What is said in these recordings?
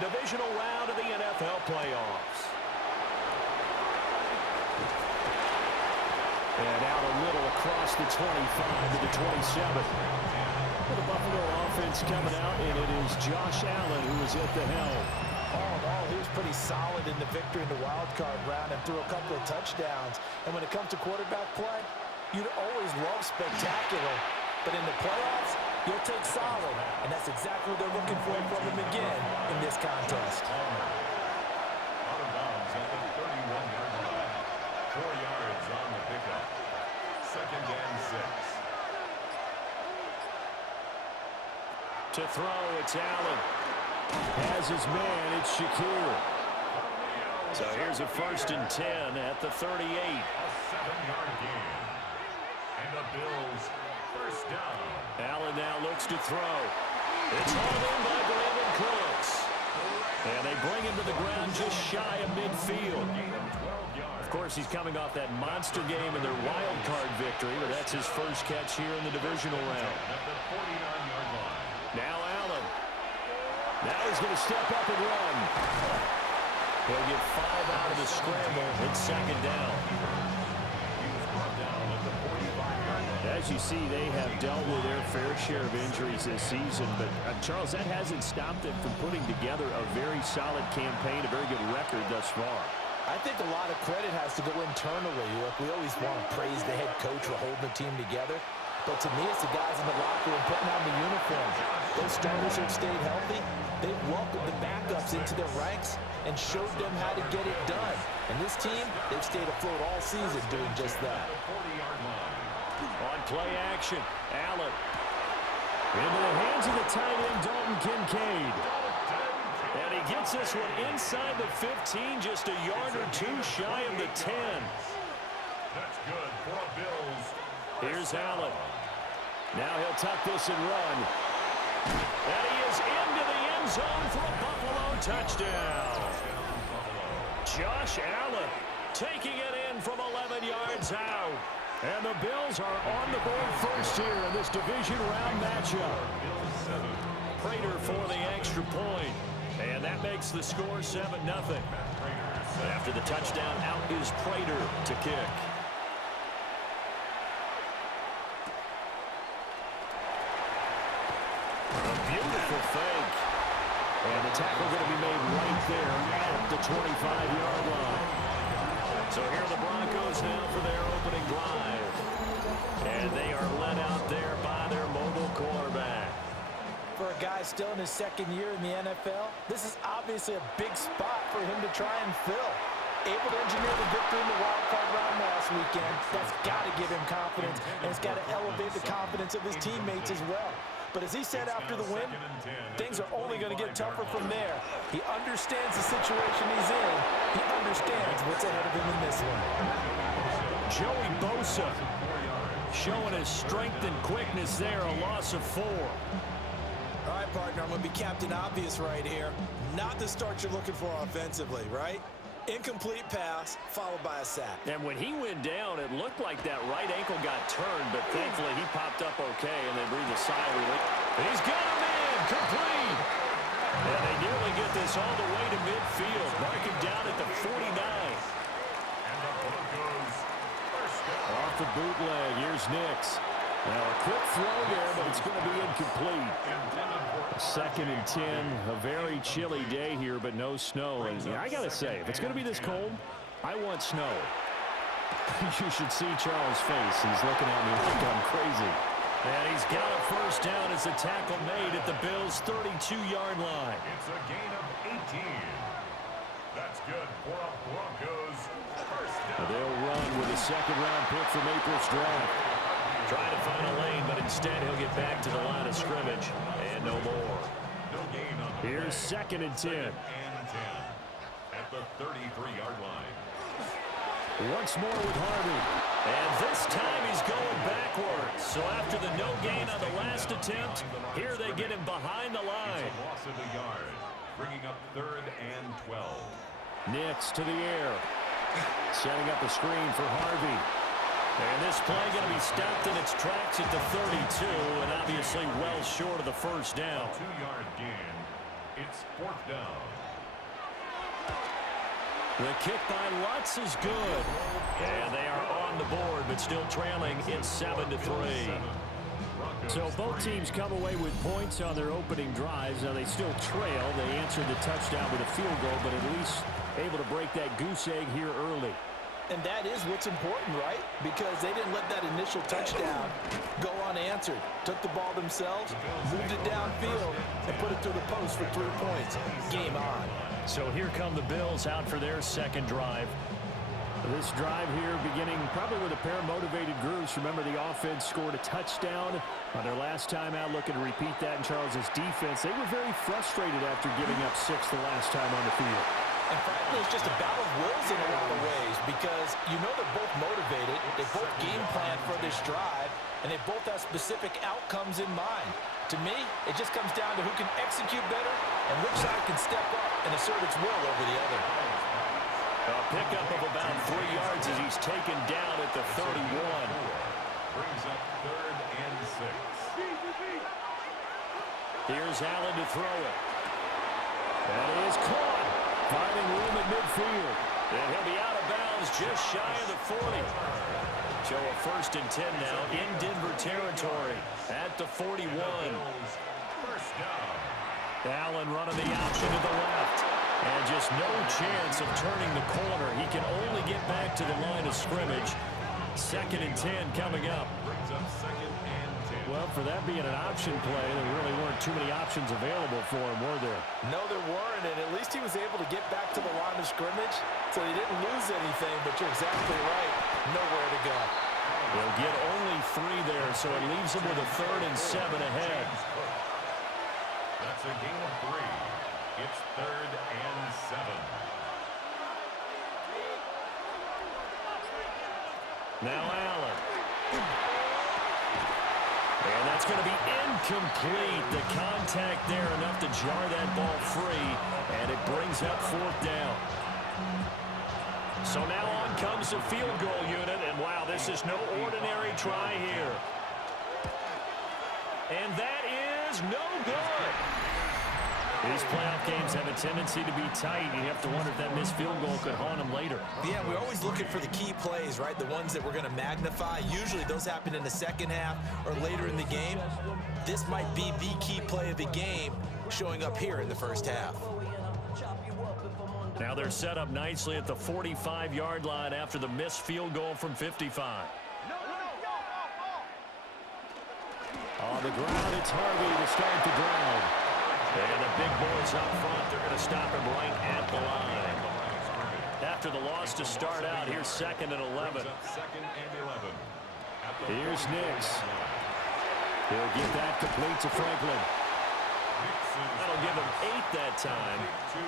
divisional round of the NFL playoffs. And out a little across the 25 to the 27. The Buffalo offense coming out, and it is Josh Allen who is at the helm. All in all, he was pretty solid in the victory in the wild card round and threw a couple of touchdowns. And when it comes to quarterback play, you'd always love spectacular. But in the playoffs, you'll take solid. And that's exactly what they're looking for from him again in this contest. Out of bounds at the 31-yard line. 4 yards on the pickup. 2nd and 6. To throw, it's Allen. Has his man, it's Shakir. So here's a 1st and 10 at the 38. A 7-yard gain. And the Bills first down. Allen now looks to throw. It's hauled in by Brandon Cooks. And they bring him to the ground just shy of midfield. Of course, he's coming off that monster game in their wild card victory, but that's his first catch here in the divisional round. At the 49-yard line. Now Allen. Now he's going to step up and run. He'll get 5 out of the scramble. It's 2nd down. He was brought down at the 45-yard line. As you see, they have dealt with their fair share of injuries this season. But, Charles, that hasn't stopped them from putting together a very solid campaign, a very good record thus far. I think a lot of credit has to go internally. Look, we always want to praise the head coach for holding the team together. But to me, it's the guys in the locker room putting on the uniform. Those starters have stayed healthy. They've welcomed the backups into their ranks and showed them how to get it done. And this team, they've stayed afloat all season doing just that. 40-yard line. On play action, Allen. Into the hands of the tight end, Dalton Kincaid. And he gets this one inside the 15, just a yard or two shy of the 10. That's good for a Bills. Here's Allen. Now he'll tuck this and run. And he is into the end zone for a Buffalo touchdown. Josh Allen taking it in from 11 yards out. And the Bills are on the board first here in this division round matchup. Prater for the extra point. And that makes the score 7-0. After the touchdown, out is Prater to kick. A beautiful fake. And the tackle going to be made right there at the 25-yard line. So here are the Broncos now for their opening drive. And they are led out there by their mobile quarterback. For a guy still in his 2nd year in the NFL, this is obviously a big spot for him to try and fill. Able to engineer the victory in the wild card round last weekend. That's got to give him confidence, and it's got to elevate the confidence of his teammates as well. But as he said after the win, things are only going to get tougher from there. He understands the situation he's in. He understands what's ahead of him in this one. Joey Bosa showing his strength and quickness there, a loss of 4. All right, partner, I'm going to be Captain Obvious right here. Not the start you're looking for offensively, right? Incomplete pass, followed by a sack. And when he went down, it looked like that right ankle got turned, but thankfully he popped up okay, and they breathed a sigh of relief. He's got him in, complete! And they nearly get this all the way to midfield. Mark him down at the 49. And the Broncos first down. Off the bootleg, here's Nix. Now a quick throw there, but it's going to be incomplete. 2nd and 10, a very chilly day here, but no snow. And I got to say, if it's going to be this cold, I want snow. You should see Charles' face. He's looking at me like I'm crazy. And he's got a first down as the tackle made at the Bills' 32-yard line. It's a gain of 18. That's good for a Broncos first down. They'll run with a 2nd-round pick from April's draft. Trying to find a lane, but instead he'll get back to the line of scrimmage. And no more. No gain on the Here's play. 2nd and 10. 2nd and 10 at the 33-yard line. Once more with Harvey. And this time he's going backwards. So after the no gain on the last attempt, here they get him behind the line. It's a loss of a yard, bringing up 3rd and 12. Nix to the air. Setting up a screen for Harvey. And this play going to be stopped in its tracks at the 32, and obviously well short of the first down. 2-yard gain. It's fourth down. The kick by Lutz is good. And they are on the board, but still trailing. It's 7-3. So both teams come away with points on their opening drives. Now they still trail. They answered the touchdown with a field goal, but at least able to break that goose egg here early. And that is what's important, right? Because they didn't let that initial touchdown go unanswered. Took the ball themselves, moved it downfield, and put it through the post for 3 points. Game on. So here come the Bills out for their second drive. This drive here beginning probably with a pair of motivated groups. Remember, the offense scored a touchdown on their last time out, looking to repeat that in Charles's defense. They were very frustrated after giving up 6 the last time on the field. And frankly, it's just a battle of wills in a lot of ways because you know they're both motivated, they both game plan for this drive, and they both have specific outcomes in mind. To me, it just comes down to who can execute better and which side can step up and assert its will over the other. A pickup of about 3 yards as he's taken down at the 31. Brings up 3rd and 6. Here's Allen to throw it. That is caught. Finding room at midfield. And he'll be out of bounds just shy of the 40. So a 1st and 10 now in Denver territory at the 41. First down. Allen running the option to the left. And just no chance of turning the corner. He can only get back to the line of scrimmage. 2nd and 10 coming up. Brings up 2nd and 10. Well, for that being an option play, there really weren't too many options available for him, were there? No, there weren't, and at least he was able to get back to the line of scrimmage, so he didn't lose anything, but you're exactly right. Nowhere to go. They'll get only 3 there, so it leaves him with a 3rd and 7 ahead. That's a gain of 3. It's 3rd and 7. Now Allen. And that's going to be incomplete. The contact there enough to jar that ball free, and it brings up 4th down. So now on comes the field goal unit, and wow, this is no ordinary try here. And that is no good. These playoff games have a tendency to be tight. You have to wonder if that missed field goal could haunt them later. Yeah, we're always looking for the key plays, right? The ones that we're going to magnify. Usually those happen in the second half or later in the game. This might be the key play of the game showing up here in the first half. Now they're set up nicely at the 45-yard line after the missed field goal from 55. On the ground, it's Harvey to start the drive. And the big boys up front, they're going to stop him right at the line. After the loss to start out, here's 2nd and 11. 2nd and 11. Here's Nix. He'll get that complete to Franklin. That'll give him 8 that time.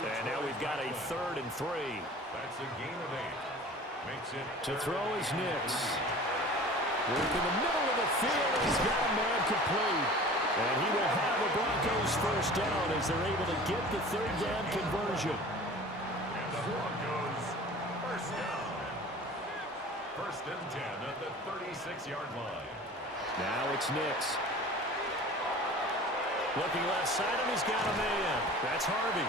And now we've got a 3rd and 3. That's a gain of 8. Makes it To throw is Nix. Work in the middle of the field. He's got a man complete. And he will have the Broncos first down as they're able to get the 3rd down conversion. And the Broncos first down. 1st and 10 at the 36-yard line. Now it's Nix. Looking left side, and he's got a man. That's Harvey.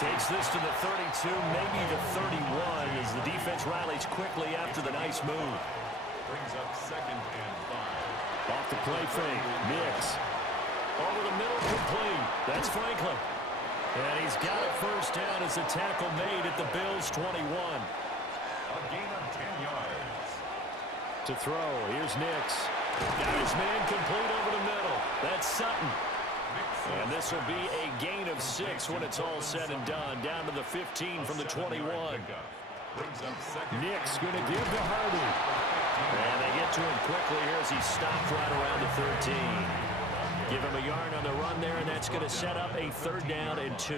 Takes this to the 32, maybe the 31, as the defense rallies quickly after the nice move. Brings up 2nd and 5. Off the play fake, Nix. Over the middle, complete. That's Franklin. And he's got it first down as the tackle made at the Bills' 21. A gain of 10 yards. To throw, here's Nix. Got his man complete over the middle. That's Sutton. And this will be a gain of 6 when it's all said and done. Down to the 15 from the 21. Nix going to give to Harvey. And they get to him quickly here as he stopped right around the 13. Give him a yard on the run there, and that's going to set up a 3rd down and 2.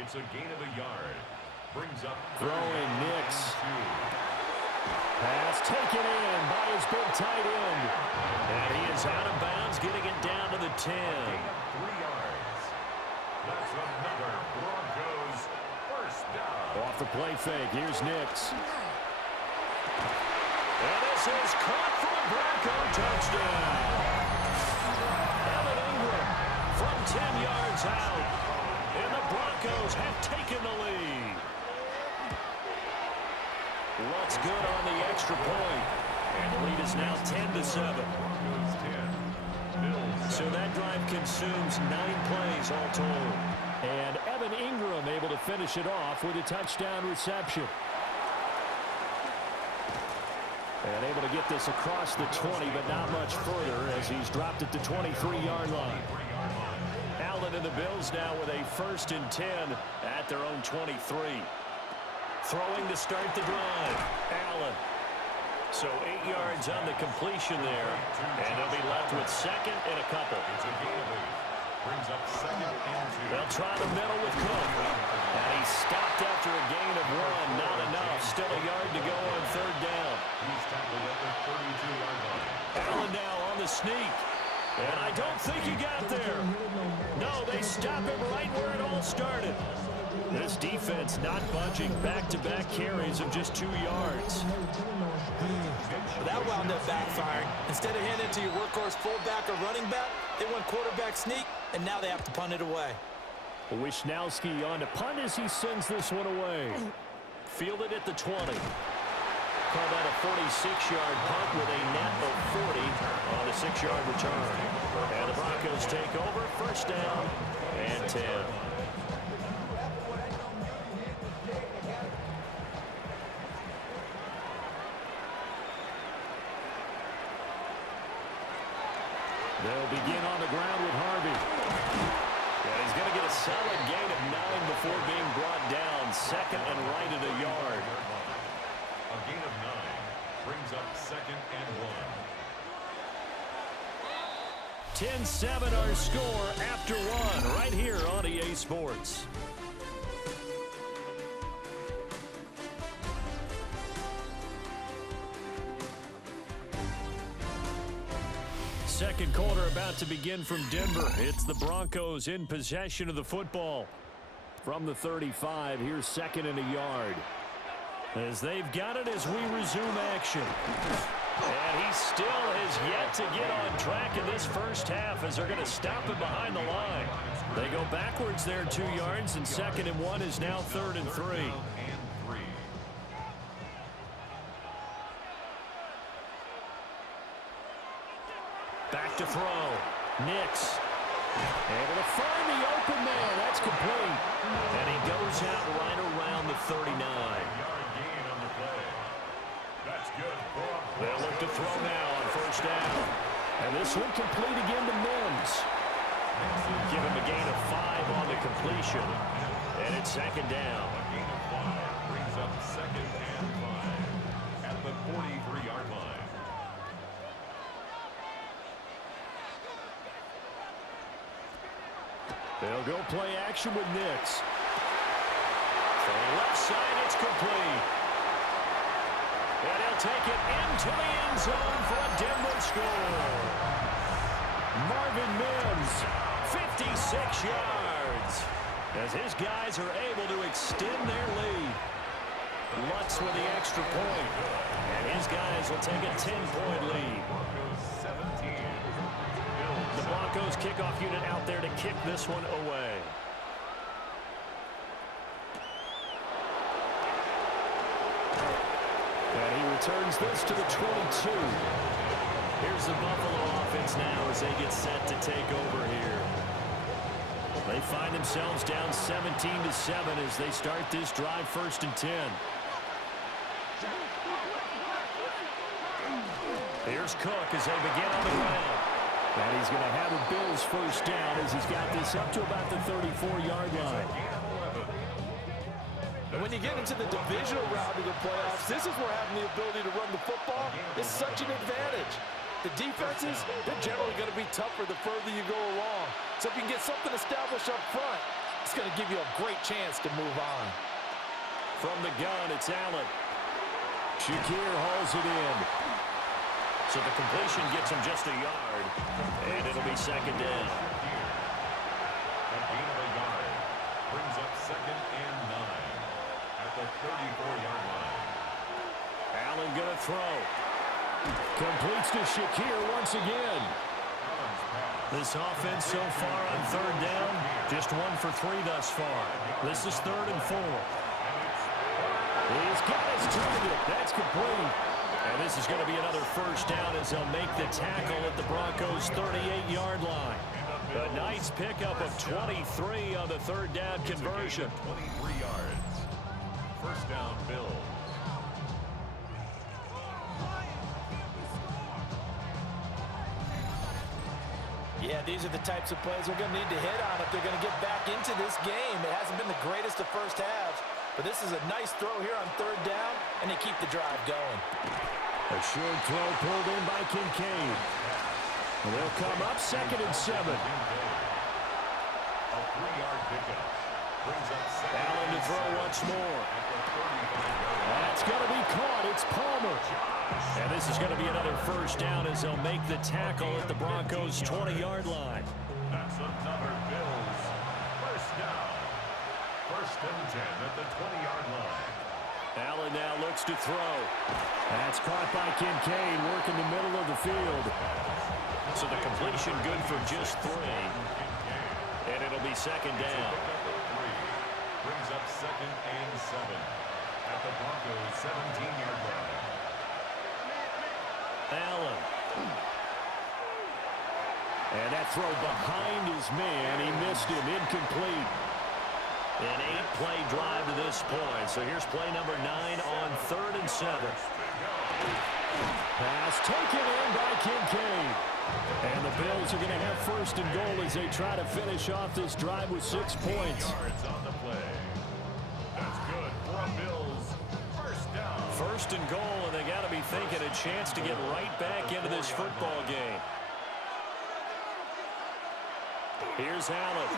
It's a gain of a yard. Brings up throwing Nix. Pass taken in by his big tight end. And he is out of bounds, getting it down to the 10. 3 yards. That's another Broncos first down. Off the play fake, here's Nix. And this is caught for a Bronco touchdown. From 10 yards out. And Broncos have taken the lead. What's good on the extra point? And the lead is now 10-7. So that drive consumes 9 plays all told. And Evan Ingram able to finish it off with a touchdown reception. And able to get this across the 20, but not much further as he's dropped at the 23-yard line. Allen and the Bills now with a 1st and 10 at their own 23. Throwing to start the drive. Allen. So 8 yards on the completion there. And they'll be left with 2nd and a couple. Brings up 2nd and 2. They'll try the middle with Cook. And he stopped after a gain of 1. Not enough. Still a yard to go on 3rd down. He's tackled at the 32-yard line. Allen now on the sneak. And I don't think he got there. No, they stop him right where it all started. This defense not budging. Back-to-back carries of just 2 yards. That wound up backfiring. Instead of handing it to your workhorse fullback or running back, they went quarterback sneak, and now they have to punt it away. Wisnowski on to punt as he sends this one away. Fielded at the 20. Call that a 46-yard punt with a net of 40 on a 6-yard return. And the Broncos take over. 1st down and 10. They'll begin on the ground with Harvey. And he's going to get a solid gain of 9 before being brought down. 2nd and right at a yard. A gain of 9 brings up 2nd and 1. 10-7 our score after 1 right here on EA Sports. Second quarter about to begin from Denver. It's the Broncos in possession of the football. From the 35, here's 2nd and a yard. As they've got it as we resume action. And he still has yet to get on track in this first half as they're going to stop him behind the line. They go backwards there 2 yards, and 2nd and 1 is now 3rd and 3. Back to throw. Nix. Able to find the open man. That's complete. And he goes out right around the 39. That's good. They'll look to throw now on 1st down. And this one complete again to Mims. Give him a gain of 5 on the completion. And it's 2nd down. A gain of 5 brings up 2nd and 5 at the 43-yard line. They'll go play action with Nix. From the left side, it's complete. And he'll take it into the end zone for a Denver score. Marvin Mims, 56 yards. As his guys are able to extend their lead. Lutz with the extra point. And his guys will take a 10-point lead. The Broncos kickoff unit out there to kick this one away. And he returns this to the 22. Here's the Buffalo offense now as they get set to take over here. They find themselves down 17-7 as they start this drive 1st and 10. Here's Cook as they begin on the ground. And he's going to have the Bills 1st down as he's got this up to about the 34-yard line. And when you get into the divisional round of the playoffs, this is where having the ability to run the football is such an advantage. The defenses, they're generally going to be tougher the further you go along. So if you can get something established up front, it's going to give you a great chance to move on. From the gun, it's Allen. Shakir hauls it in. So the completion gets him just a yard, and it'll be 2nd down. A gain of a yard brings up 2nd and 9 at the 34-yard line. Allen gonna throw. Completes to Shakir once again. Allen's pass This offense so far on third down, just 1 for 3 thus far. This is 3rd and 4. He's got his target. That's complete. And this is going to be another first down as they'll make the tackle at the Broncos' 38-yard line. A nice pickup of 23 on the third down conversion. 23 yards. First down, Bills. Yeah, these are the types of plays they're going to need to hit on if they're going to get back into this game. It hasn't been the greatest of first halves, but this is a nice throw here on third down, and they keep the drive going. A short throw pulled in by Kincaid. And they'll come up 2nd and 7. A 3-yard pickup. Brings up Allen to throw once more. That's going to be caught. It's Palmer. And this is going to be another first down as they'll make the tackle at the Broncos' 20-yard line. That's another Bills. First down. 1st and 10 at the 20-yard line. Allen now looks to throw. That's caught by Kincaid, working the middle of the field. So the completion good for just 3. And it'll be 2nd down. Brings up 2nd and 7 at the Broncos' 17-yard line. Allen. And that throw behind his man. He missed him. Incomplete. An 8-play drive to this point. So here's play number 9 on 3rd and 7. Pass taken in by Kincaid. And the Bills are going to have 1st and goal as they try to finish off this drive with 6 points. Yards on the play. That's good for a Bills. First down. 1st and goal, and they got to be thinking a chance to get right back into this football game. Here's Allen.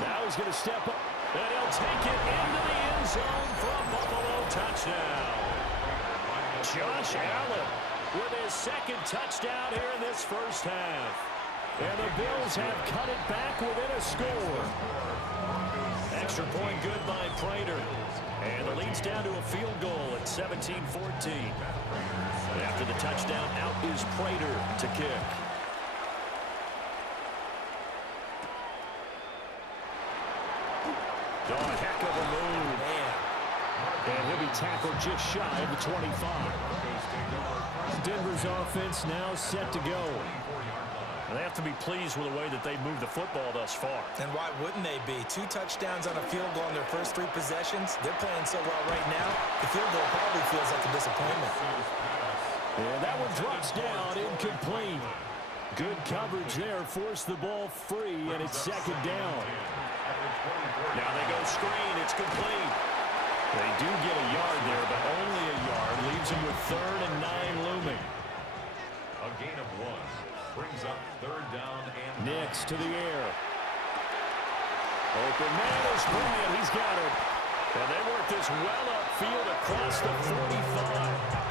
Now he's going to step up, and he'll take it into the end zone for a Buffalo touchdown. Josh Allen with his 2nd touchdown here in this first half. And the Bills have cut it back within a score. Extra point good by Prater. And the lead's down to a field goal at 17-14. After the touchdown, out is Prater to kick. Oh, a heck of a move. Man. And he'll be tackled just shy of the 25. Denver's offense now set to go. And they have to be pleased with the way that they moved the football thus far. And why wouldn't they be? 2 touchdowns on a field goal in their first 3 possessions. They're playing so well right now, the field goal probably feels like a disappointment. And that one drops down, incomplete. Good coverage there, forced the ball free, and it's 2nd down. Now they go screen, it's complete. They do get a yard there, but only a yard. Leaves them with 3rd and 9 looming. A gain of 1. Brings up 3rd down and Nix to the air. Open man is Bryant. He's got it. And they work this well upfield across the 45.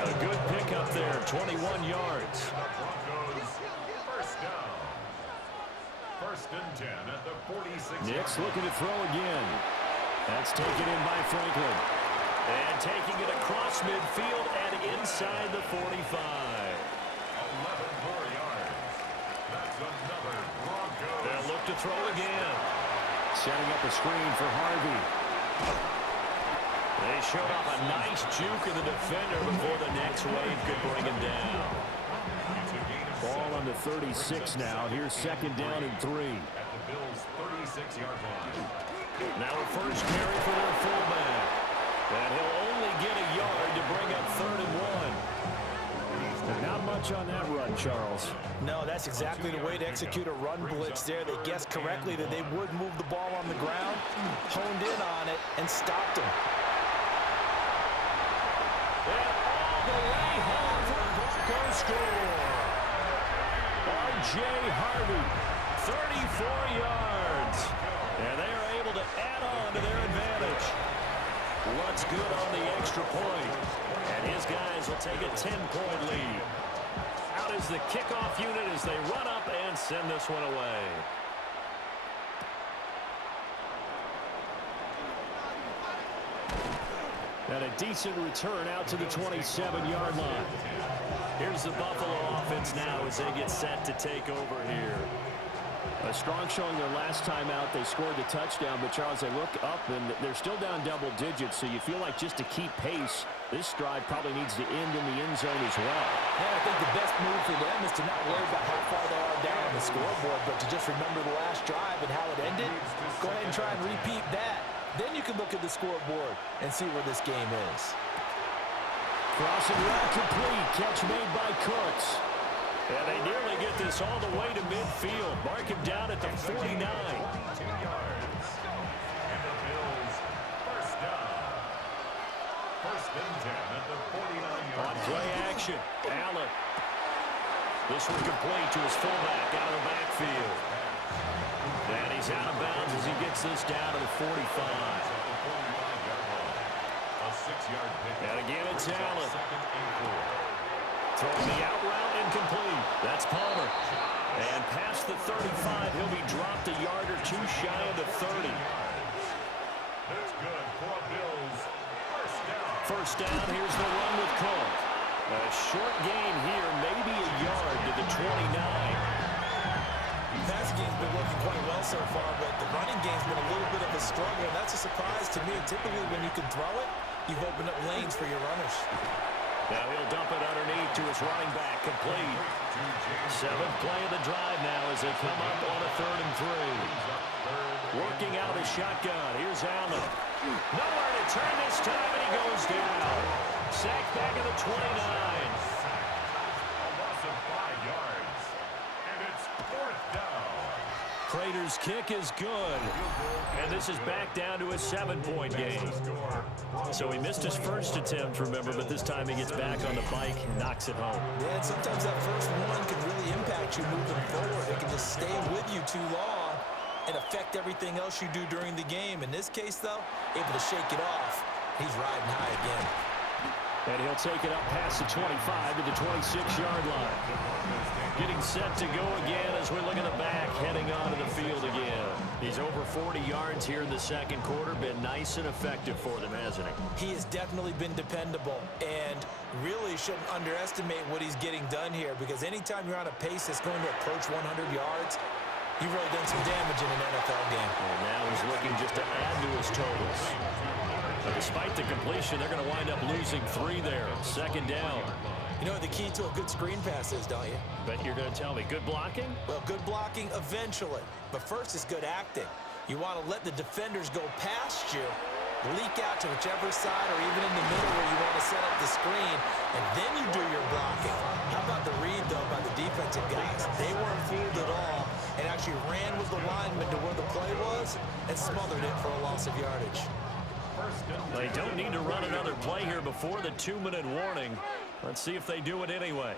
A good pickup there, 21 yards. Broncos. First down. 1st and 10 at the 46. Nix looking to throw again. That's taken in by Franklin. And taking it across midfield and inside the 45. 11 more yards. That's another Broncos. They'll look to throw again. Setting up a screen for Harvey. They showed off a nice juke of the defender before the next wave could bring him down. Ball on the 36 now. Here's 2nd down and 3. At the Bills' 36-yard line. Now a first carry for their fullback. And he'll only get a yard to bring up 3rd and 1. Not much on that run, Charles. No, that's exactly the way to execute a run blitz there. They guessed correctly that they would move the ball on the ground, honed in on it, and stopped him. And all the way home for a Broncos score. R.J. Harvey, 34 yards. And they are able to add on to their advantage. What's good on the extra point? And his guys will take a 10-point lead. Out is the kickoff unit as they run up and send this one away. And a decent return out to the 27-yard line. Here's the Buffalo offense now as they get set to take over here. A strong showing their last time out. They scored the touchdown, but Charles, they look up and they're still down double digits, so you feel like just to keep pace, this drive probably needs to end in the end zone as well. And I think the best move for them is to not worry about how far they are down on the scoreboard, but to just remember the last drive and how it ended. Go ahead and try and repeat that. Then you can look at the scoreboard and see where this game is. Crossing route complete. Catch made by Cooks. And they nearly get this all the way to midfield. Mark him down at the 49. 2 yards. And the Bills first down. First and 10 at the 49-yard On play action, Allen. This one complete to his fullback out of the backfield. And he's out of bounds as he gets this down to the 45. A 6-yard pick. And again, it's Allen. Second and 4. Throwing the out route incomplete. That's Palmer. And past the 35, he'll be dropped a yard or two shy of the 30. That's good for Bills. First down. First down, here's the run with Cook. A short gain here, maybe a yard to the 29. Passing game's been working quite well so far, but the running game's been a little bit of a struggle, and that's a surprise to me. Typically, when you can throw it, you've opened up lanes for your runners. Now he'll dump it underneath to his running back, complete. Seventh play of the drive now as they come up on a 3rd and 3. Working out a shotgun. Here's Allen. Nowhere to turn this time, and he goes down. Sacked back at the 29. A loss of 5 yards. And it's 4th down. Prater's kick is good. And this is back down to a 7-point game. So he missed his first attempt, remember, but this time he gets back on the bike and knocks it home. Yeah, and sometimes that first one can really impact you moving forward. It can just stay with you too long and affect everything else you do during the game. In this case, though, able to shake it off. He's riding high again. And he'll take it up past the 25 to the 26-yard line. Getting set to go again as we look at the back, heading onto the field again. He's over 40 yards here in the second quarter. Been nice and effective for them, hasn't he? He has definitely been dependable, and really shouldn't underestimate what he's getting done here, because anytime you're on a pace that's going to approach 100 yards, you've really done some damage in an NFL game. And now he's looking just to add to his totals. But despite the completion, they're going to wind up losing 3 there. Second down. You know what the key to a good screen pass is, don't you? Bet you're going to tell me. Good blocking? Well, good blocking eventually. But first is good acting. You want to let the defenders go past you, leak out to whichever side or even in the middle where you want to set up the screen, and then you do your blocking. How about the read, though, by the defensive guys? They weren't fooled at all and actually ran with the lineman to where the play was and smothered it for a loss of yardage. They don't need to run another play here before the 2-minute warning. Let's see if they do it anyway.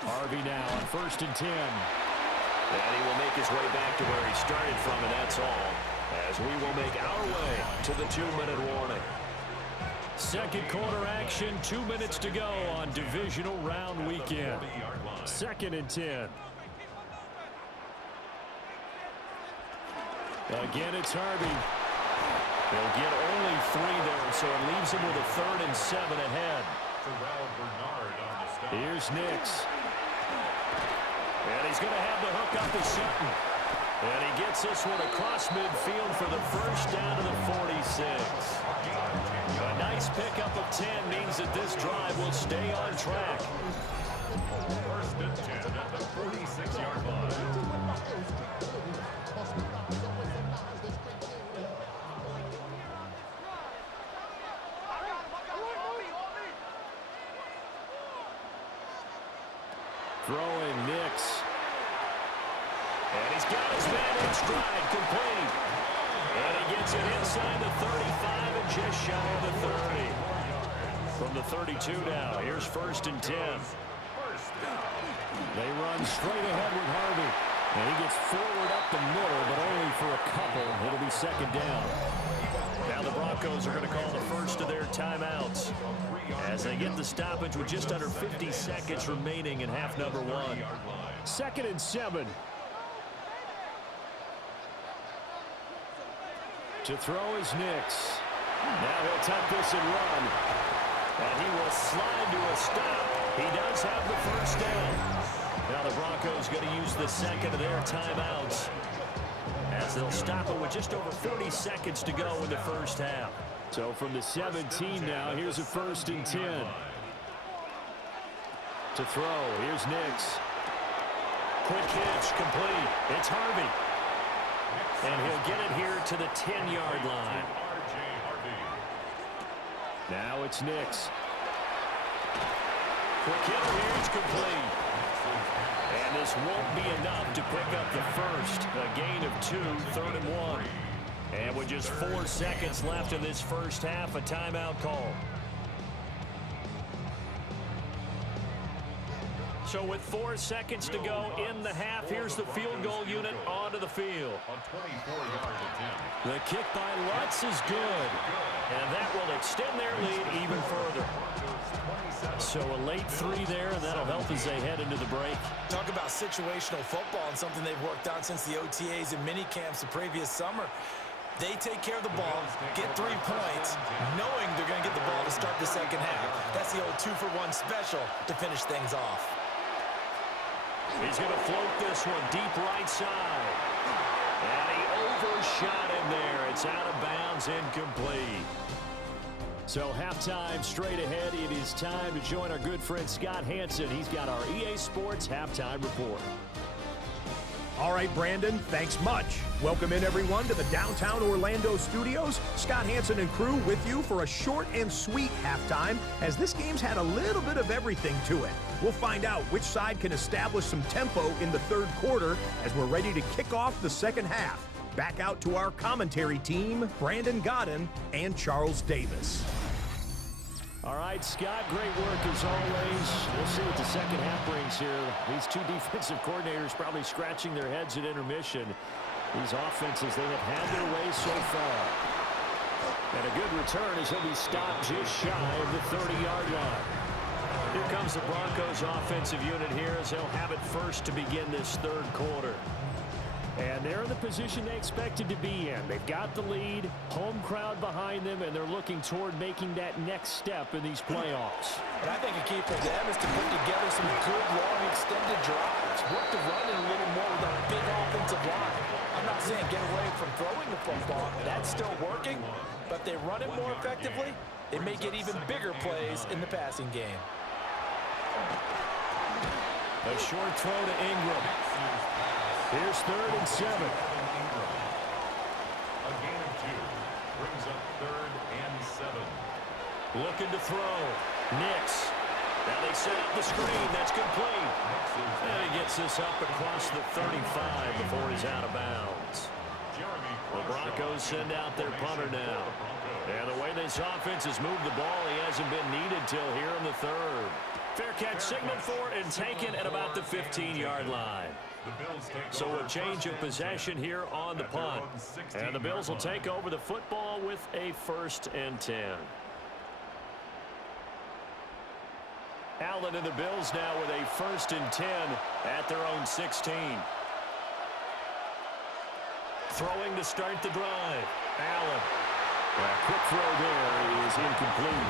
Harvey now on 1st and 10. And he will make his way back to where he started from, and that's all, as we will make our way to the 2-minute warning. Second quarter action, 2 minutes to go on divisional round weekend. 2nd and 10. Again, it's Harvey. They'll get only 3 there, so it leaves him with a 3rd and 7 ahead. Here's Nix. And he's going to have the hook up to Sutton. And he gets this one across midfield for the first down to the 46. A nice pickup of 10 means that this drive will stay on track. First and 10 at the 46-yard line. Throwing Nix. And he's got his man in stride, complete. And he gets it inside the 35 and just shy of the 30. From the 32 now, here's 1st and 10. They run straight ahead with Harvey. And he gets forward up the middle, but only for a couple. It'll be 2nd down. Now the Broncos are going to call the first of their timeouts as they get the stoppage with just under 50 seconds remaining in half number 1. 2nd and 7. To throw is Nix. Now he'll tuck this and run. And he will slide to a stop. He does have the first down. Now the Broncos going to use the second of their timeouts, as they'll stop it with just over 40 seconds to go in the first half. So from the 17 now, here's a 1st and 10. To throw, here's Nix. Quick hitch, complete. It's Harvey. And he'll get it here to the 10-yard line. Now it's Nix. Quick hit here, it's complete. And this won't be enough to pick up the first. A gain of 2, 3rd and 1. And with just 4 seconds left in this first half, a timeout call. So with 4 seconds to go in the half, here's the field goal unit onto the field. The kick by Lutz is good. And that will extend their lead even further. So a late 3 there, and that'll help as they head into the break. Talk about situational football and something they've worked on since the OTAs and mini camps the previous summer. They take care of the ball, get 3 points, knowing they're going to get the ball to start the second half. That's the old 2-for-1 special to finish things off. He's going to float this one deep right side. And he overshot him there. It's out of bounds, incomplete. So halftime straight ahead. It is time to join our good friend Scott Hanson. He's got our EA Sports halftime report. All right, Brandon, thanks much. Welcome in, everyone, to the downtown Orlando studios. Scott Hanson and crew with you for a short and sweet halftime, as this game's had a little bit of everything to it. We'll find out which side can establish some tempo in the third quarter as we're ready to kick off the second half. Back out to our commentary team, Brandon Godden and Charles Davis. All right, Scott, great work as always. We'll see what the second half brings here. These two defensive coordinators probably scratching their heads at intermission. These offenses, they have had their way so far. And a good return as he'll be stopped just shy of the 30-yard line. Here comes the Broncos offensive unit here as they'll have it first to begin this third quarter. And they're in the position they expected to be in. They've got the lead, home crowd behind them, and they're looking toward making that next step in these playoffs. And I think a key for them is to put together some good, long, extended drives. Work the run in a little more with a big offensive line. I'm not saying get away from throwing the football. That's still working. But if they run it more effectively, they may get even bigger plays in the passing game. A short throw to Ingram. Here's 3rd and 7. A gain of 2 brings up 3rd and 7. Looking to throw. Nix. Now they set up the screen. That's complete. And he gets this up across the 35 before he's out of bounds. The Broncos send out their punter now. And the way this offense has moved the ball, he hasn't been needed till here in the third. Fair catch signaled for and taken at about the 15-yard line. So a change of possession here on the punt. And the Bills will take over the football with a 1st and 10. Allen and the Bills now with a 1st and 10 at their own 16. Throwing to start the drive. Allen. A quick throw there is incomplete.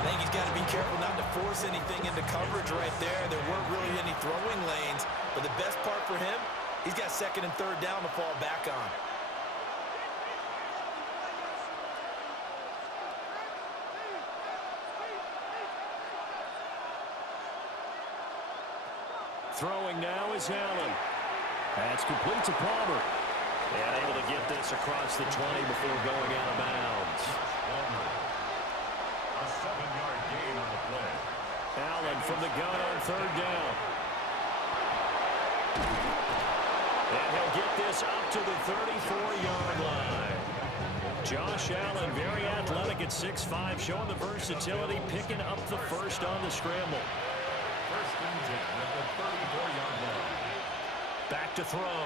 I think he's got to be careful not to force anything into coverage right there. There weren't really any throwing lanes. But the best part for him, he's got 2nd and 3rd down to fall back on. Throwing now is Allen. That's complete to Palmer. And able to get this across the 20 before going out of bounds. A 7-yard gain on the play. Allen from the gun on 3rd down. And he'll get this up to the 34-yard line. Josh Allen, very athletic at 6'5", showing the versatility, picking up the first on the scramble. 1st and 10 at the 34-yard line. Back to throw.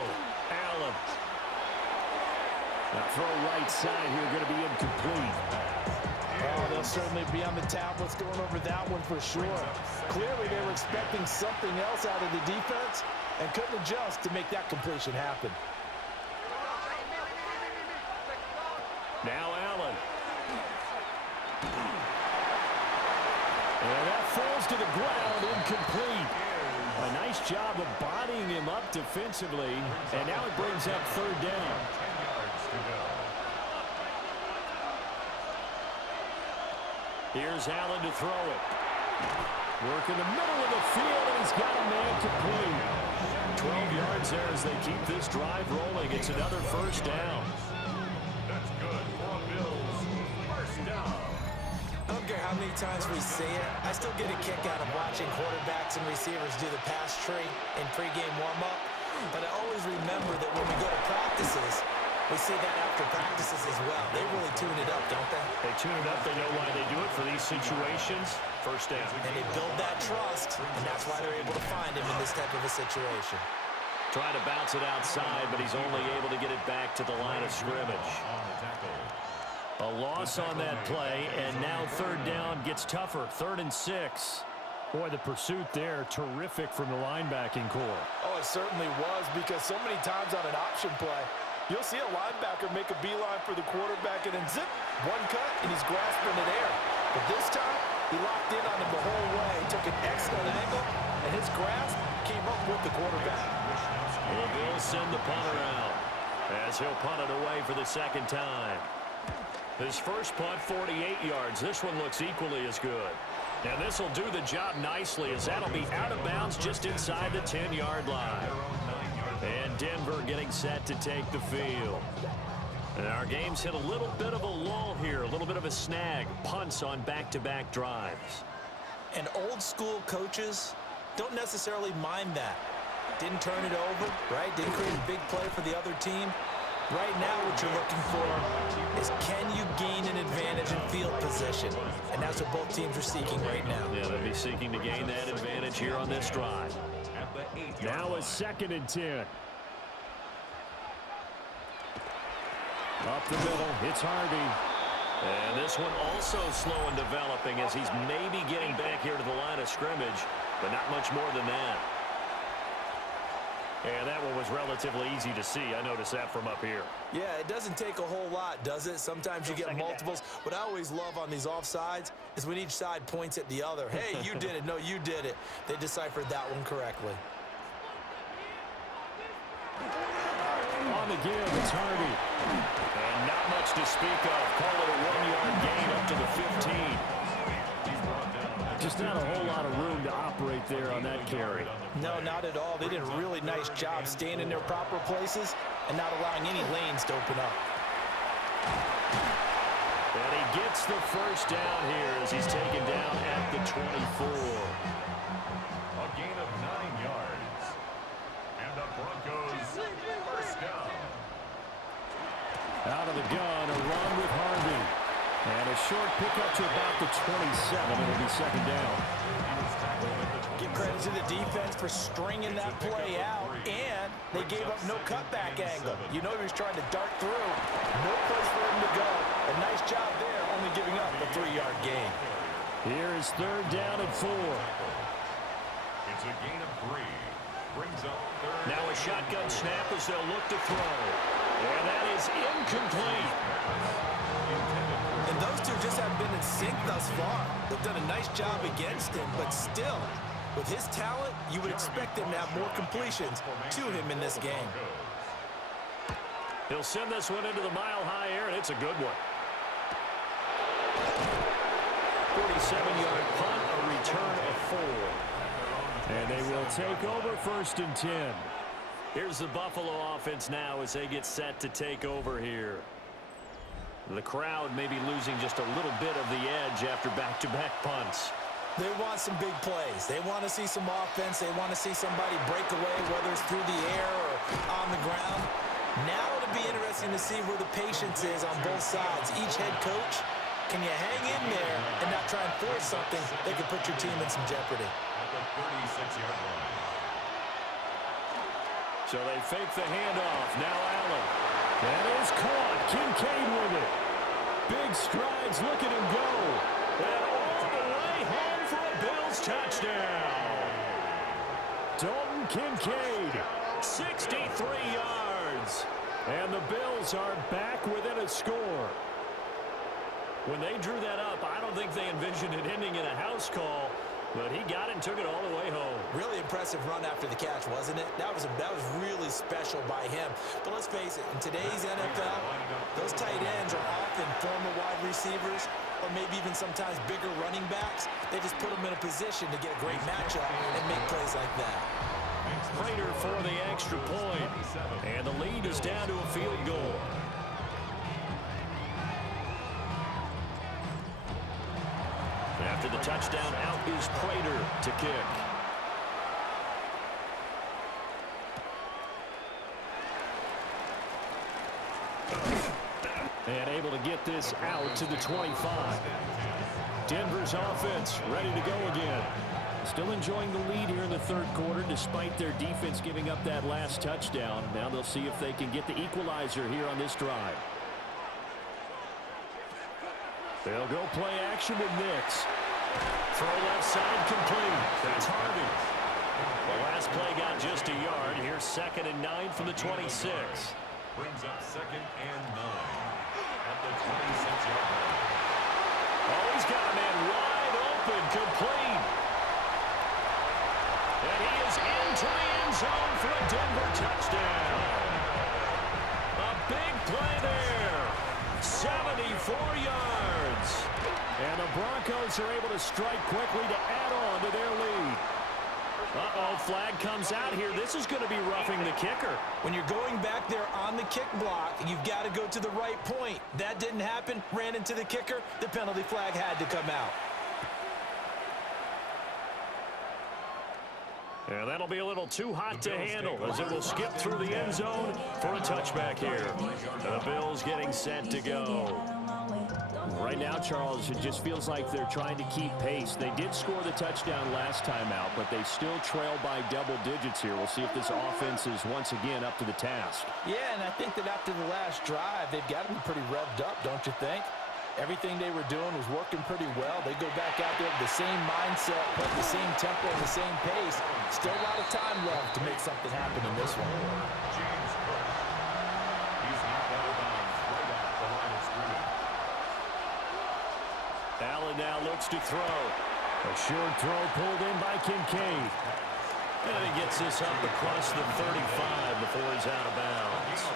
Allen. Now throw right side here, going to be incomplete. Oh, they'll certainly be on the tablets going over that one for sure. Clearly, they were expecting something else out of the defense and couldn't adjust to make that completion happen. Now Allen. job of bodying him up defensively, and now it brings up third down. 10 yards to go. Here's Allen to throw it. Work in the middle of the field, and he's got a man complete. 12 yards there as they keep this drive rolling. It's another first down. That's good for Bills. First down. I don't care how many times we see it, I still get a kick out of watching quarterbacks and receivers do the pass tree in pregame warm-up. But I always remember that when we go to practices, we see that after practices as well. They really tune it up, don't they? They tune it up. They know why they do it for these situations. First down. And they build that trust, and that's why they're able to find him in this type of a situation. Trying to bounce it outside, but he's only able to get it back to the line of scrimmage. A loss on that play, and now third down gets tougher. 3rd and 6. Boy, the pursuit there, terrific from the linebacking core. Oh, it certainly was, because so many times on an option play, you'll see a linebacker make a beeline for the quarterback and then zip, one cut, and he's grasping it air. But this time, he locked in on him the whole way, took an excellent angle, and his grasp came up with the quarterback. The Bills send the punter out as he'll punt it away for the second time. His first punt, 48 yards. This one looks equally as good. And this will do the job nicely, as that'll be out of bounds just inside the 10-yard line. And Denver getting set to take the field. And our game's hit a little bit of a lull here, a little bit of a snag. Punts on back-to-back drives. And old-school coaches don't necessarily mind that. Didn't turn it over, right? Didn't create a big play for the other team. Right now what you're looking for is, can you gain an advantage in field position? And that's what both teams are seeking right now. Yeah, they'll be seeking to gain that advantage here on this drive. Now a 2nd and 10. Up the middle, it's Harvey. And this one also slow in developing as he's maybe getting back here to the line of scrimmage, but not much more than that. And that one was relatively easy to see. I noticed that from up here. Yeah, it doesn't take a whole lot, does it? Sometimes you get multiples. What I always love on these offsides is when each side points at the other. Hey, you did it. No, you did it. They deciphered that one correctly. On the give, it's Harvey. And not much to speak of. Call it a 1-yard gain up to the 15. Just not a whole lot of room to operate there on that carry. No, not at all. They did a really nice job staying in their proper places and not allowing any lanes to open up. And he gets the first down here as he's taken down at the 24. A gain of 9 yards. And the Broncos first down. Out of the gun, a run with Harvey. And a short pickup to about the 27. It'll be second down. Give credit to the defense for stringing that play out, and they gave up no cutback angle. You know he was trying to dart through. No place for him to go. A nice job there, only giving up a 3-yard gain. Here is third down and 4. It's a gain of 3. Brings up third. Now a shotgun snap as they'll look to throw. And that is incomplete. And those two just haven't been in sync thus far. They've done a nice job against him, but still, with his talent, you would expect him to have more completions to him in this game. He'll send this one into the mile-high air, and it's a good one. 47-yard punt, a return of 4. And they will take over 1st and 10. Here's the Buffalo offense now as they get set to take over here. The crowd may be losing just a little bit of the edge after back-to-back punts. They want some big plays. They want to see some offense. They want to see somebody break away, whether it's through the air or on the ground. Now it'll be interesting to see where the patience is on both sides. Each head coach, can you hang in there and not try and force something that could put your team in some jeopardy? At the 36-yard line. So they fake the handoff. Now Allen. That is caught. Kincaid with it. Big strides. Look at him go. And all the way home for a Bills touchdown. Dalton Kincaid, 63 yards. And the Bills are back within a score. When they drew that up, I don't think they envisioned it ending in a house call. But he got it and took it all the way home. Really impressive run after the catch, wasn't it? That was really special by him. But let's face it, in today's NFL, those tight ends are often former wide receivers or maybe even sometimes bigger running backs. They just put them in a position to get a great matchup and make plays like that. Prater for the extra point. And the lead is down to a field goal. After the touchdown, out is Prater to kick. And able to get this out to the 25. Denver's offense ready to go again. Still enjoying the lead here in the third quarter despite their defense giving up that last touchdown. Now they'll see if they can get the equalizer here on this drive. They'll go play action with Nix. Throw left side complete. That's Harvey. The last play got just a yard. Here's 2nd and 9 from the 26. Brings up 2nd and 9 at the 26-yard line. Oh, he's got a man wide open, complete. And he is into the end zone for a Denver touchdown. A big play there. 74 yards. And the Broncos are able to strike quickly to add on to their lead. Uh-oh, flag comes out here. This is going to be roughing the kicker. When you're going back there on the kick block, you've got to go to the right point. That didn't happen. Ran into the kicker. The penalty flag had to come out. And that'll be a little too hot to handle as it will skip through the end zone for a touchback here. The Bills getting set to go. Right now, Charles, it just feels like they're trying to keep pace. They did score the touchdown last time out, but they still trail by double digits here. We'll see if this offense is once again up to the task. Yeah, and I think that after the last drive, they've got to be pretty revved up, don't you think? Everything they were doing was working pretty well. They go back out there with the same mindset, put the same tempo and the same pace. Still a lot of time left to make something happen in this one. James Cook. He's knocked out of bounds right at the line of scrimmage. Allen now looks to throw. A short throw pulled in by Kincaid. And he gets this up across the 35 before he's out of bounds.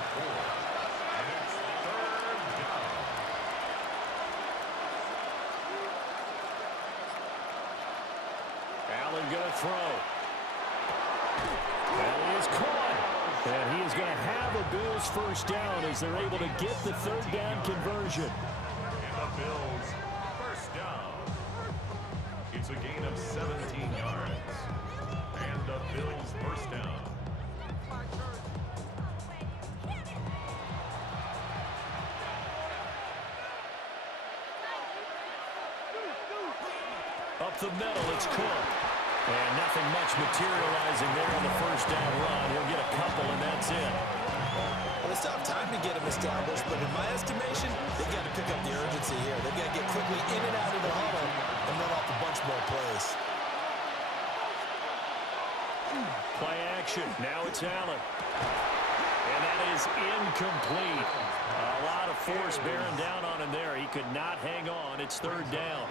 Allen going to throw. And he is caught. And he is going to have a Bills first down as they're able to get the third down conversion. And the Bills first down. It's a gain of 17 yards. And the Bills first down. Up the middle, it's Cook. And nothing much materializing there on the first down run. He'll get a couple, and that's it. Well, they still have time to get him established, but in my estimation, they've got to pick up the urgency here. They've got to get quickly in and out of the huddle and run off a bunch more plays. Play action. Now it's Allen. And that is incomplete. A lot of force bearing down on him there. He could not hang on. It's third down.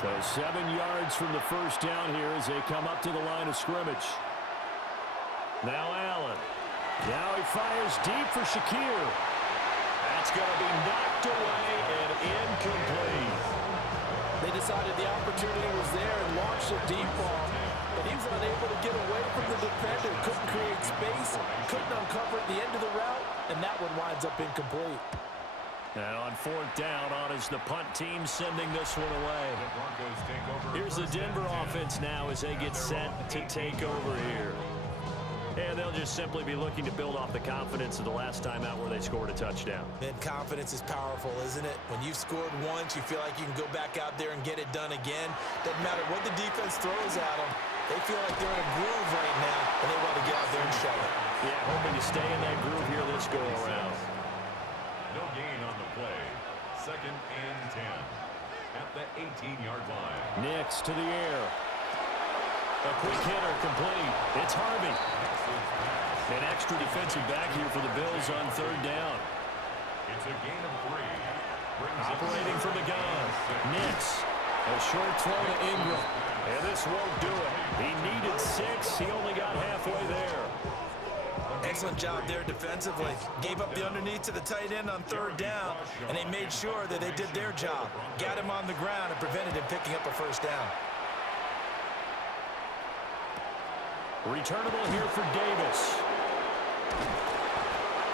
So 7 yards from the first down here as they come up to the line of scrimmage. Now Allen. Now he fires deep for Shakir. That's going to be knocked away and incomplete. They decided the opportunity was there and launched a deep ball, but he was unable to get away from the defender, couldn't create space, couldn't uncover at the end of the route, and that one winds up incomplete. Now on fourth down, on is the punt team sending this one away. The Broncos take over. Here's the Denver offense now as they get set to take over here. And they'll just simply be looking to build off the confidence of the last time out where they scored a touchdown. And confidence is powerful, isn't it? When you've scored once, you feel like you can go back out there and get it done again. Doesn't matter what the defense throws at them. They feel like they're in a groove right now, and they want to get out there and show it. Yeah, hoping to stay in that groove here this go-around. No gain on the play. 2nd and 10 at the 18-yard line. Nix to the air. A quick hitter complete. It's Harvey. An extra defensive back here for the Bills on third down. It's a gain of 3. Operating from the gun. Nix. A short throw to Ingram. And this won't do it. He needed 6. He only got halfway there. Excellent job there defensively. Gave up the underneath to the tight end on 3rd down, and they made sure that they did their job. Got him on the ground and prevented him picking up a 1st down. Returnable here for Davis.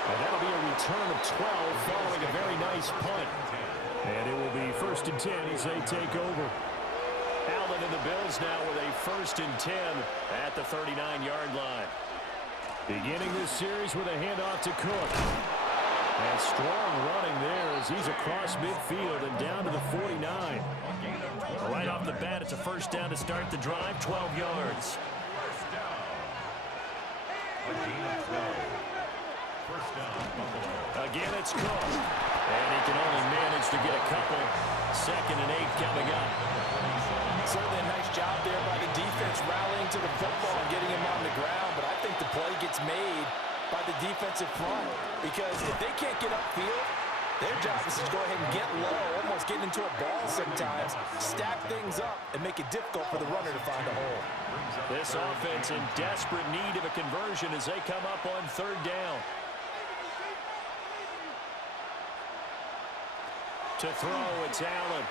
And that'll be a return of 12 following a very nice punt. And it will be 1st and 10 as they take over. Allen and the Bills now with a 1st and 10 at the 39-yard line. Beginning this series with a handoff to Cook. And strong running there as he's across midfield and down to the 49. Right off the bat, it's a 1st down to start the drive, 12 yards. Again, it's Cook. And he can only manage to get a couple. 2nd and 8 coming up. Certainly a nice job there by the defense rallying to the football and getting him on the ground, but I think the play gets made by the defensive front because if they can't get upfield, their job is to go ahead and get low, almost get into a ball sometimes, stack things up, and make it difficult for the runner to find a hole. This offense in desperate need of a conversion as they come up on 3rd down. To throw, it's Allen.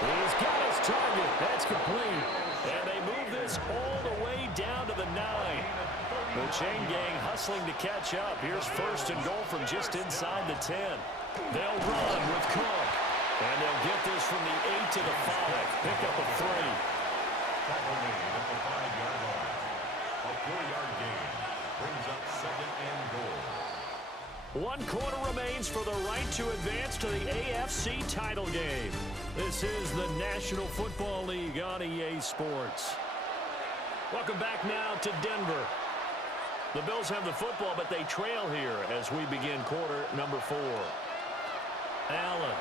He's got his target. That's complete. And they move this all the way down to the 9. The chain gang hustling to catch up. Here's 1st and goal from just inside the 10. They'll run with Cook. And they'll get this from the 8 to the 5. Pick up a 3. Tackle made at the 5-yard line. A 4-yard gain brings up 2nd and goal. 1 quarter remains for the right to advance to the AFC title game. This is the National Football League on EA Sports. Welcome back now to Denver. The Bills have the football, but they trail here as we begin quarter number 4. Allen.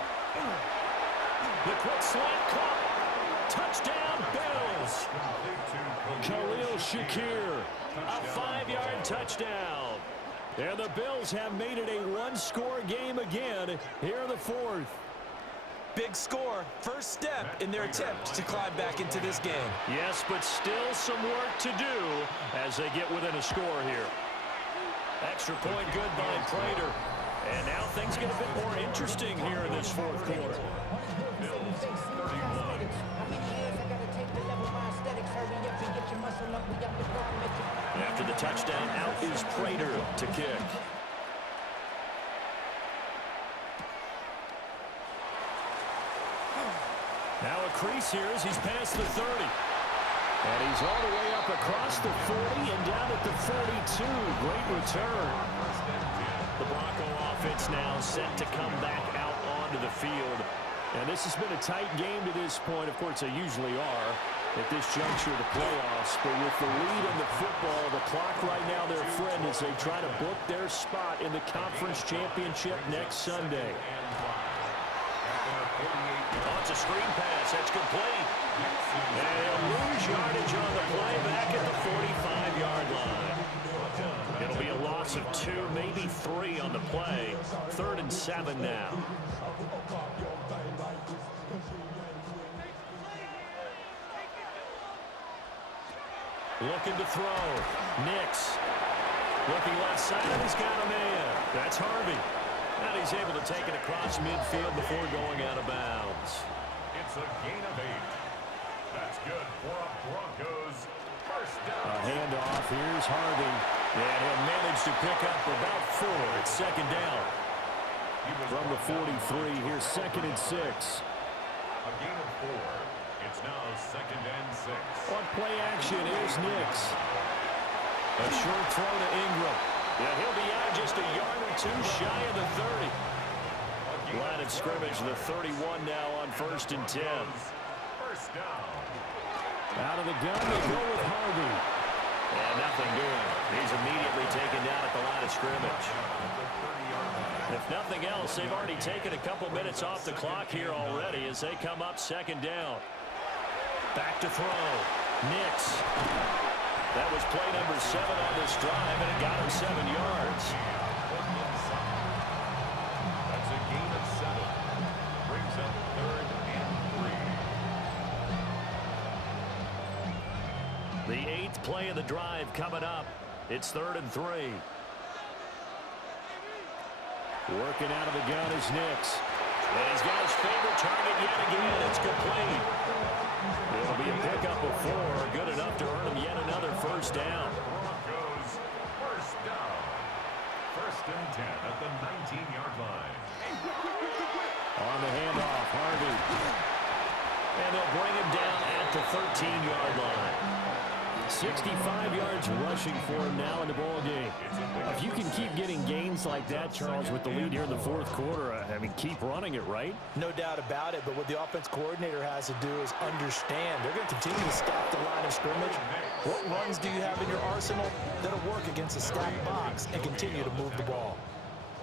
The quick slant caught. Touchdown, Bills. Khalil Shakir. A 5-yard touchdown. And the Bills have made it a 1-score game again here in the 4th. Big score, 1st step in their attempt to climb back into this game. Yes, but still some work to do as they get within a score here. Extra point good by Prater. And now things get a bit more interesting here in this 4th quarter. Bills 31. After the touchdown, out is Prater to kick. Now a crease here as he's past the 30. And he's all the way up across the 40 and down at the 42. Great return. The Bronco offense now set to come back out onto the field. And this has been a tight game to this point. Of course, they usually are at this juncture of the playoffs. But with the lead in the football, the clock right now their friend as they try to book their spot in the conference championship next Sunday. Oh, it's a screen pass. That's complete. And they'll lose yardage on the play back at the 45-yard line. It'll be a loss of 2, maybe 3 on the play. 3rd and 7 now. Looking to throw. Nix. Looking left side, and he's got a man. That's Harvey. And he's able to take it across midfield before going out of bounds. It's a gain of 8. That's good for a Broncos 1st down. A handoff. Here's Harvey. And he'll manage to pick up about 4. It's 2nd down. From the 43, here's 2nd and 6. A gain of 4. It's now 2nd and 6. On play action, here's Nix. A short throw to Ingram. Yeah, he'll be out just a yard or 2 shy of the 30. Line of scrimmage, the 31 now on 1st and 10. 1st down. Out of the gun, they go with Harvey. And nothing doing. He's immediately taken down at the line of scrimmage. If nothing else, they've already taken a couple minutes off the clock here already as they come up 2nd down. Back to throw. Nix. That was play number 7 on this drive, and it got him 7 yards. That's a gain of 7. 8th play of the drive coming up. It's 3rd and 3. Working out of the gun is Nix. And he's got his favorite target yet again. It's complete. It'll be a pickup of 4. Good enough to earn him yet another first down. Broncos first down. 1st and 10 at the 19-yard line. On the handoff, Harvey. And they'll bring him down at the 13-yard line. 65 yards rushing for him now in the ball game. If you can keep getting gains like that, Charles, with the lead here in the 4th quarter, I mean, keep running it, right? No doubt about it, but what the offense coordinator has to do is understand they're going to continue to stack the line of scrimmage. What runs do you have in your arsenal that'll work against a stacked box and continue to move the ball?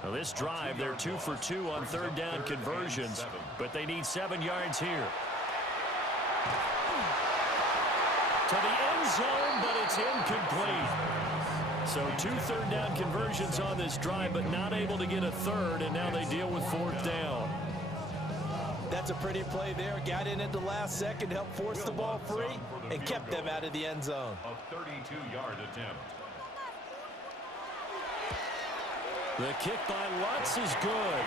Now this drive, they're 2 for 2 on 3rd down conversions, but they need 7 yards here. To the end zone, but it's incomplete. So 2 3rd down conversions on this drive, but not able to get a 3rd, and now they deal with 4th down. That's a pretty play there. Got in at the last second, helped force the ball free, and kept them out of the end zone. A 32-yard attempt. The kick by Lutz is good,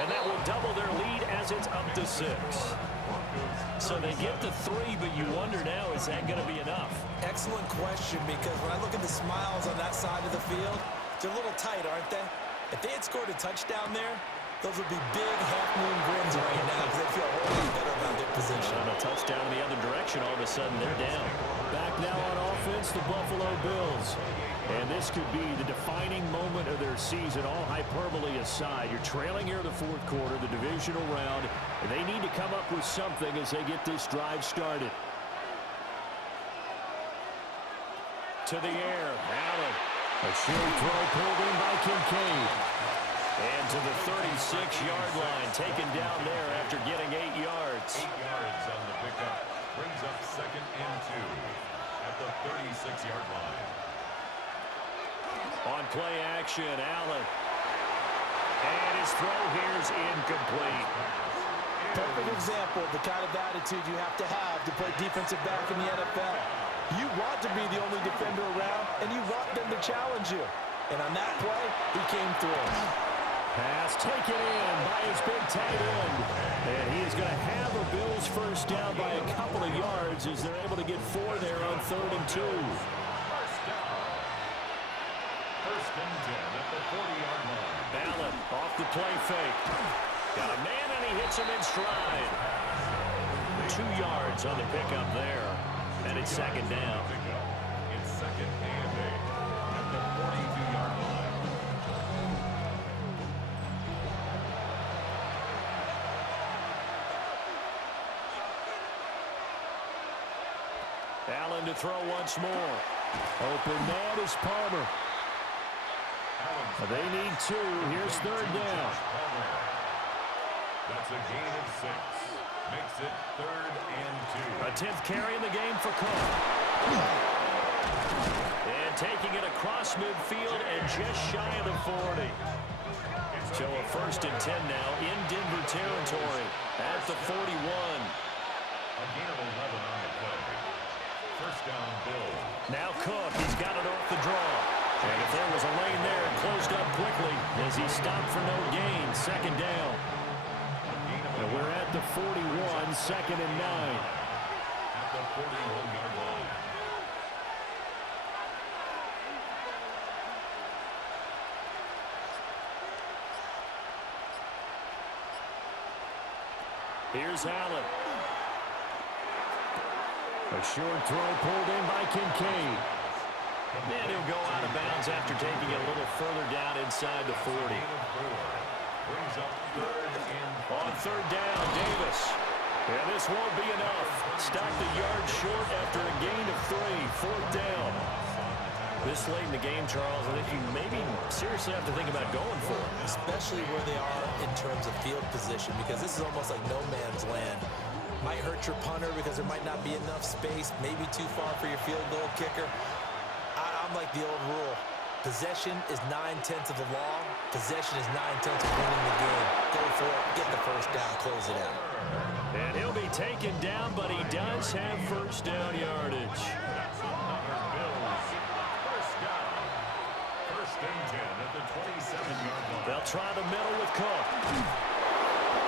and that will double their lead as it's up to 6. So they get to 3, but you wonder now, is that going to be enough? Excellent question, because when I look at the smiles on that side of the field, they're a little tight, aren't they? If they had scored a touchdown there, those would be big half-moon grins right now because they feel a whole lot better about their position. On a touchdown in the other direction, all of a sudden they're down. Back now on offense, the Buffalo Bills. And this could be the defining moment of their season, all hyperbole aside. You're trailing here in the 4th quarter, the divisional round, and they need to come up with something as they get this drive started. To the air, Allen. A short throw pulled in by Kincaid. And to the 36-yard line, taken down there after getting 8 yards. 8 yards on the pickup. Brings up 2nd and 2 at the 36-yard line. On play action, Allen. And his throw here is incomplete. Perfect example of the kind of attitude you have to play defensive back in the NFL. You want to be the only defender around, and you want them to challenge you. And on that play, he came through. Pass taken in by his big tight end. And he is going to have a Bills first down by a couple of yards as they're able to get 4 there on 3rd and 2. First down. 1st and 10 at the 40-yard line. Allen off the play fake. Got a man and he hits him in stride. 2 yards on the pickup there. And it's 2nd down. It's 2nd and 8 at the 42-yard line. Allen to throw once more. Open man is Palmer. They need 2. Here's 3rd down. That's a gain of 6. Makes it 3rd and 2. A 10th carry in the game for Cook. And taking it across midfield and just shy of the 40. So a 1st and 10 now in Denver territory at the 41. A gain of 11 on the play. First down, Bill. Now Cook, he's got it off the draw. And if there was a lane there, it closed up quickly as he stopped for no gain. 2nd down. And we're at the 41, 2nd and 9. At the 41-yard line. Here's Allen. A short throw pulled in by Kincaid. And he'll go out of bounds after taking it a little further down inside the 40. Brings up 3rd and 4. On 3rd down, Davis. And this won't be enough. Stopped a yard short after a gain of 3. 4th down. This late in the game, Charles, I think you maybe seriously have to think about going for it. Especially where they are in terms of field position, because this is almost like no man's land. Might hurt your punter because there might not be enough space, maybe too far for your field goal kicker. I'm like the old rule. Possession is 9/10 of the law. Possession is 9/10 of winning the game. Go for it, get the first down, close it out. And he'll be taken down, but he does have first down yardage. They'll try the middle with Cook.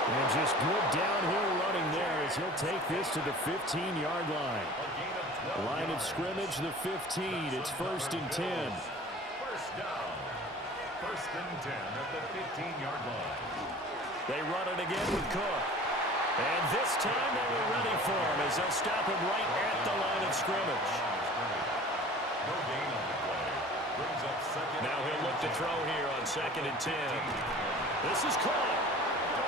And just good downhill running there as he'll take this to the 15-yard line. Line of scrimmage, the 15. It's 1st and 10. First down. 1st and 10 at the 15-yard line. They run it again with Cook. And this time they were ready for him as they'll stop him right at the line of scrimmage. No gain on the play. Brings up second. Now he'll look to throw here on 2nd and 10. This is caught.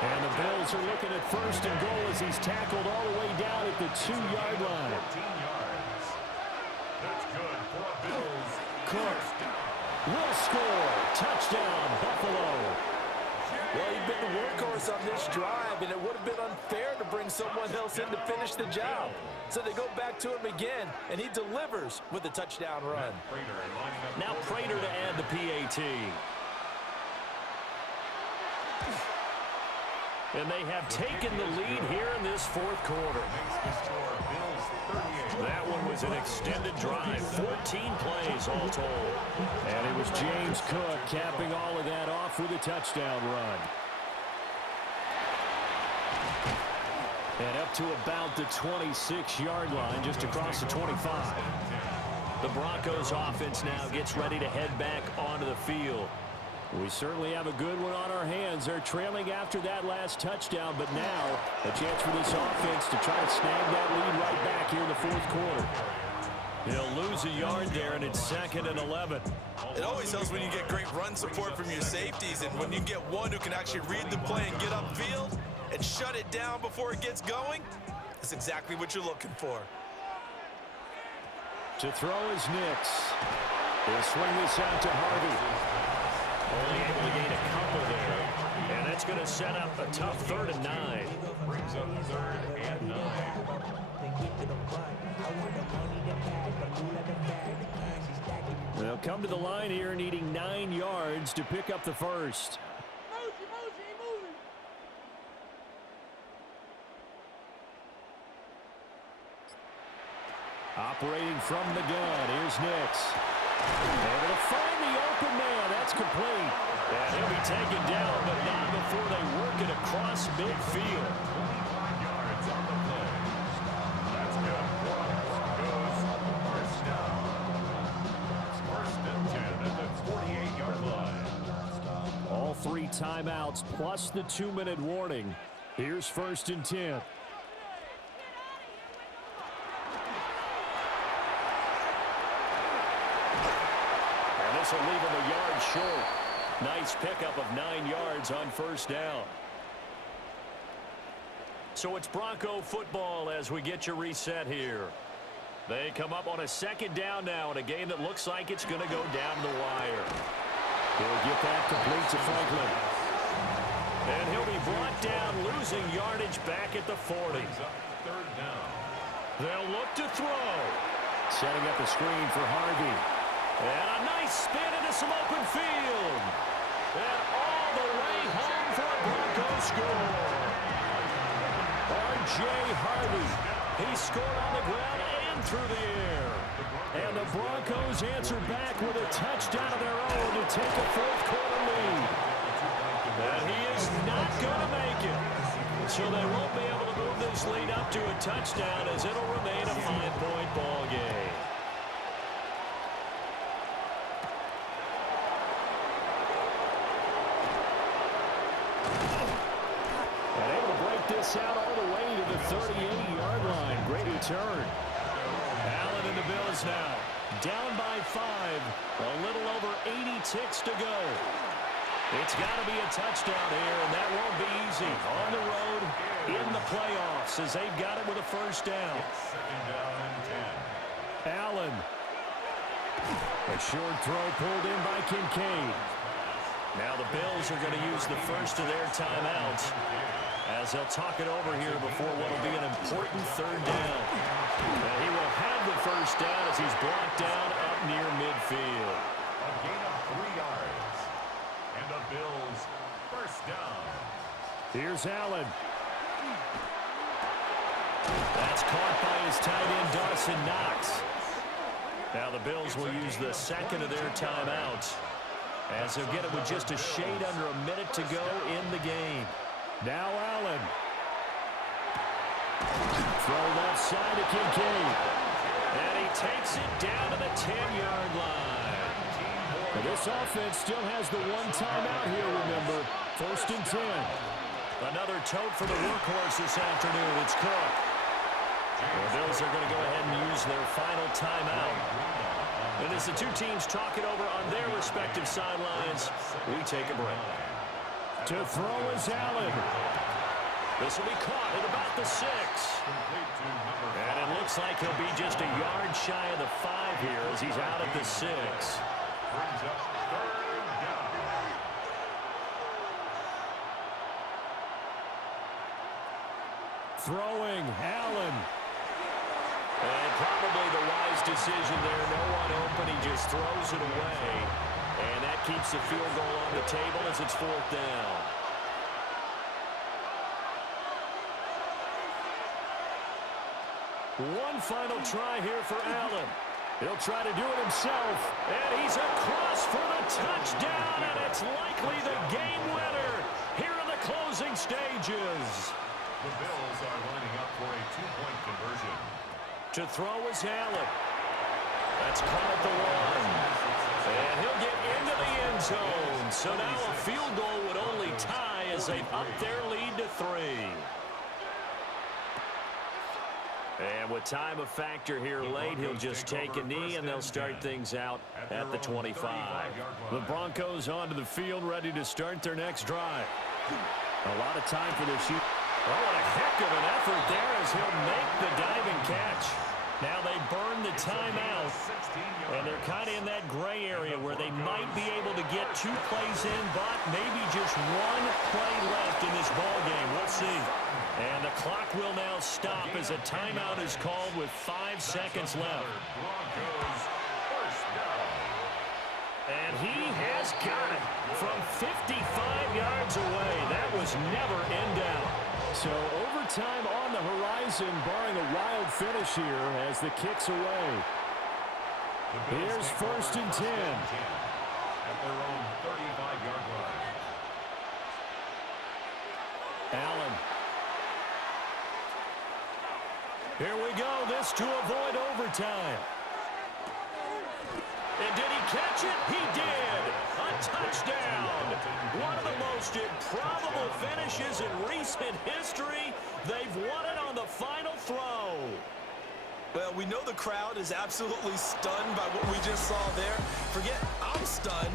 And the Bills are looking at 1st and goal as he's tackled all the way down at the 2-yard line. 14 yards. That's good for a Bills. Cook will score. Touchdown, Buffalo. Well, you've been the workhorse on this drive, and it would have been unfair to bring someone else in to finish the job. So they go back to him again, and he delivers with a touchdown run. Now Prater to add the PAT. And they have taken the lead here in this 4th quarter. That one was an extended drive, 14 plays all told. And it was James Cook capping all of that off with a touchdown run. And up to about the 26-yard line, just across the 25. The Broncos offense now gets ready to head back onto the field. We certainly have a good one on our hands. They're trailing after that last touchdown, but now a chance for this offense to try to snag that lead right back here in the 4th quarter. They'll lose a yard there, and it's 2nd and 11. It always helps when you get great run support from your safeties, and when you get one who can actually read the play and get upfield and shut it down before it gets going, that's exactly what you're looking for. To throw is Nix. He'll swing this out to Harvey. Only able to gain a couple there. And that's going to set up a tough 3rd and 9. Brings up 3rd and 9. They'll come to the line here needing 9 yards to pick up the first. Operating from the gun, here's Nix. Able to find the open man. That's complete. And he'll be taken down, but not before they work it across midfield. 25 yards on the play. That's good for the Broncos. First down. 1st and 10 at the 48-yard line. All 3 timeouts plus the 2-minute warning. Here's 1st and 10. This will leave him a yard short. Nice pickup of 9 yards on 1st down. So it's Bronco football as we get you reset here. They come up on a 2nd down now in a game that looks like it's going to go down the wire. He'll get that complete to Franklin. And he'll be brought down, losing yardage back at the 40. 3rd down. They'll look to throw. Setting up a screen for Harvey. And a nice spin into some open field. And all the way home for a Broncos score. R.J. Harvey. He scored on the ground and through the air. And the Broncos answer back with a touchdown of their own to take a 4th quarter lead. And he is not going to make it. So they won't be able to move this lead up to a touchdown as it'll remain a 5-point ball game. Out all the way to the 38-yard line. Great return. Allen and the Bills now down by 5. A little over 80 ticks to go. It's got to be a touchdown here, and that won't be easy. On the road in the playoffs as they've got it with a 1st down. 2nd down and 10. Allen. A short throw pulled in by Kincaid. Now the Bills are going to use the first of their timeouts as they'll talk it over here before what will be an important 3rd down. And he will have the 1st down as he's brought down up near midfield. A gain of 3 yards. And the Bills 1st down. Here's Allen. That's caught by his tight end, Dawson Knox. Now the Bills will use the 2nd of their timeouts. as he'll get it with just a shade under a minute to go in the game. Now Allen. Throw left side to Kincaid. And he takes it down to the 10-yard line. Well, this offense still has the one timeout here, remember. 1st and 10. Another tote for the workhorse this afternoon. It's Cook. The Bills are going to go ahead and use their final timeout. And as the two teams talk it over on their respective sidelines, we take a break. To throw is Allen. This will be caught at about the 6. And it looks like he'll be just a yard shy of the 5 here as he's out at the 6. Brings up 3rd down. Throwing, Allen. And probably the wise decision there. No one open. He just throws it away. And that keeps the field goal on the table as it's 4th down. One final try here for Allen. He'll try to do it himself. And he's across for the touchdown. And it's likely the game winner here in the closing stages. The Bills are lining up for a 2-point conversion. To throw is Allen. That's caught at the 1. And he'll get into the end zone. So now a field goal would only tie as they up their lead to 3. And with time a factor here late, he'll just take a knee and they'll start things out at the 25. The Broncos onto the field, ready to start their next drive. A lot of time for this shoot. Oh, what a heck of an effort there as he'll make the diving catch. Now they burn the timeout, and they're kind of in that gray area where they might be able to get 2 plays in, but maybe just 1 play left in this ball game. We'll see. And the clock will now stop as a timeout is called with 5 seconds left. Broncos first down. And he has got it from 55 yards away. That was never in doubt. So overtime on the horizon, barring a wild finish here as the kick's away. Here's 1st and 10. At their own 35-yard line. Allen. Here we go. This to avoid overtime. And did he catch it? He did. A touchdown. One of the most improbable finishes in recent history. They've won it on the final throw. Well, we know the crowd is absolutely stunned by what we just saw there. Forget I'm stunned.